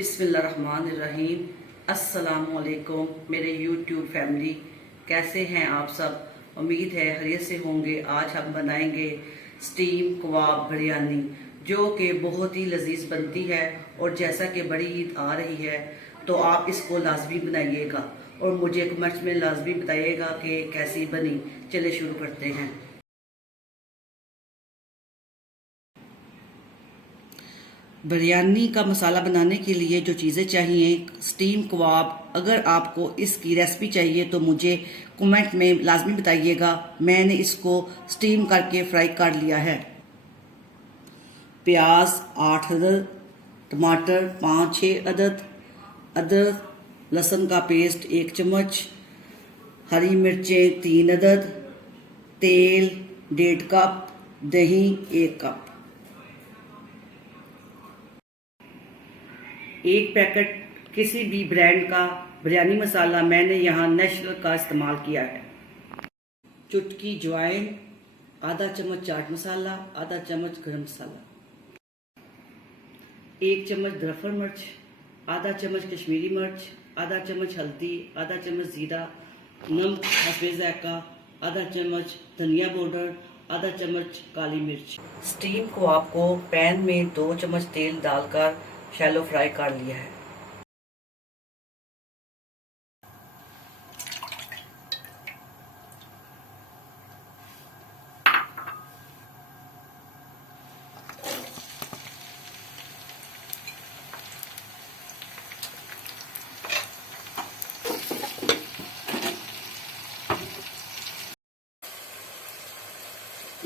बिस्मिल्लाहिर्रहमानिर्रहीम। अस्सलामुअलैकुम मेरे यूट्यूब फैमिली, कैसे हैं आप सब? उम्मीद है खैरियत से होंगे। आज हम बनाएंगे स्टीम कबाब बिरयानी, जो कि बहुत ही लजीज बनती है। और जैसा कि बड़ी ईद आ रही है तो आप इसको लाजमी बनाइएगा और मुझे कमेंट्स में लाजमी बताइएगा कि कैसी बनी। चले शुरू करते हैं। बिरयानी का मसाला बनाने के लिए जो चीज़ें चाहिए, स्टीम कबाब। अगर आपको इसकी रेसिपी चाहिए तो मुझे कमेंट में लाजमी बताइएगा। मैंने इसको स्टीम करके फ्राई कर लिया है। प्याज 8 अदद, टमाटर 5-6 अदद, अदरक लहसुन का पेस्ट 1 चम्मच, हरी मिर्चें 3 अदद, तेल 1.5 कप, दही 1 कप। एक पैकेट किसी भी ब्रांड का बिरयानी मसाला, मैंने यहाँ नेशनल का इस्तेमाल किया है। चुटकी ज्वाइन, आधा चम्मच चाट मसाला, आधा चम्मच गरम मसाला, 1 चम्मच दरफल मिर्च, आधा चम्मच कश्मीरी मिर्च, आधा चम्मच हल्दी, आधा चम्मच जीरा, नमक हस्बे ज़ायका, आधा चम्मच धनिया पाउडर, आधा चम्मच काली मिर्च। स्टीम को आपको पैन में 2 चम्मच तेल डालकर शैलो फ्राई कर लिया है।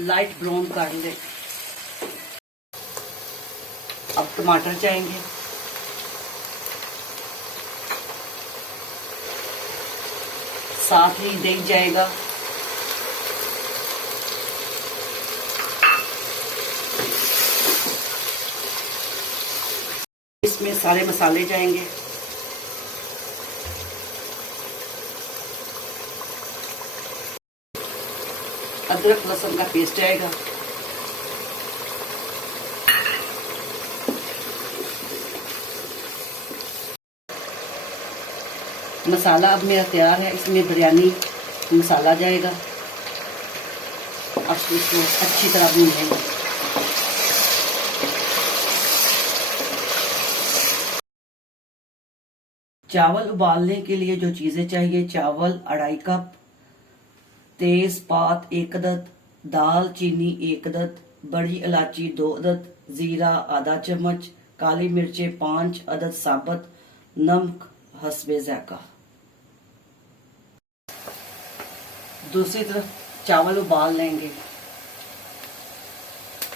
लाइट ब्राउन कर ले। अब टमाटर जाएंगे, साथ ही दही जाएगा, इसमें सारे मसाले जाएंगे। अदरक लहसुन का पेस्ट जाएगा, मसाला अब मेरा तैयार है। इसमें बिरयानी मसाला जाएगा। अब इसको अच्छी तरह भूनेंगे। चावल उबालने के लिए जो चीज़ें चाहिए, चावल 2.5 कप, तेज़पात 1 अदद, दालचीनी 1 अदद, बड़ी इलायची 2 अदद, ज़ीरा आधा चम्मच, काली मिर्चें 5 अदद साबुत, नमक हस्बे ज़ायका। दूसरी तरफ चावल उबाल लेंगे,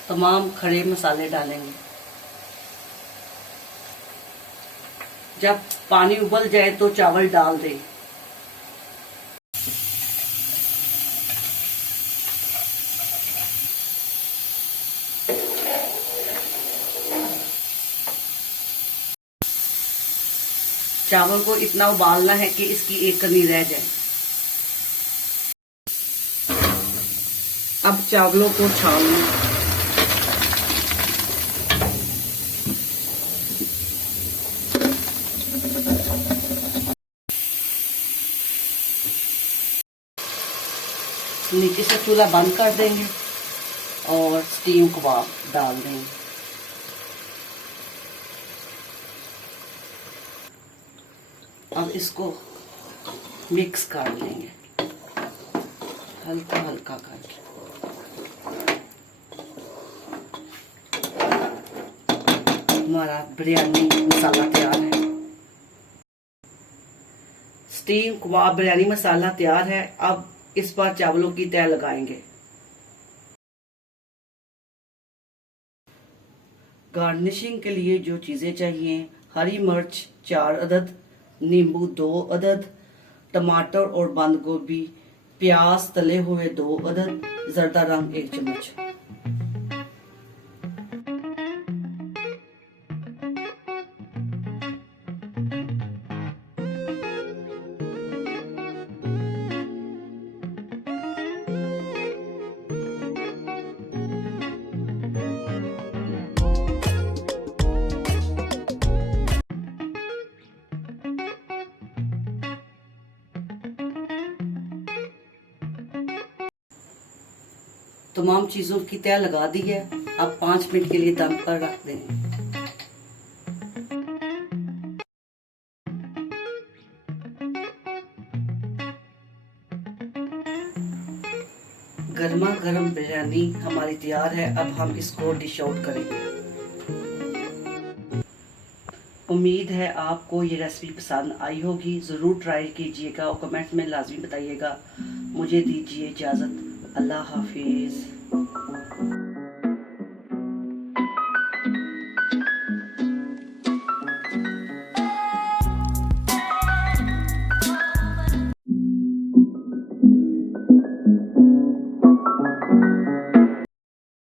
तमाम खड़े मसाले डालेंगे। जब पानी उबल जाए तो चावल डाल दें। चावल को इतना उबालना है कि इसकी एक कनी रह जाए। अब चावलों को छान लें। नीचे से चूल्हा बंद कर देंगे और स्टीम कबाब डाल देंगे। अब इसको मिक्स कर लेंगे हल्का हल्का करके। हमारा बिरयानी मसाला तैयार है। स्टीम कबाब बिरयानी मसाला तैयार है। अब इस पर चावलों की तह लगाएंगे। गार्निशिंग के लिए जो चीजें चाहिए, हरी मिर्च 4 अदद, नींबू 2 अदद, टमाटर और बंद गोभी, प्याज तले हुए 2 अदद, जर्दा रंग 1 चम्मच। तमाम चीज़ों की तय लगा दी है। अब 5 मिनट के लिए दम पर रख दें। गर्मा गर्म बिरयानी हमारी तैयार है। अब हम इसको डिश आउट करेंगे। उम्मीद है आपको ये रेसिपी पसंद आई होगी। ज़रूर ट्राई कीजिएगा और कमेंट्स में लाजमी बताइएगा। मुझे दीजिए इजाज़त। अल्लाह हाफिज़।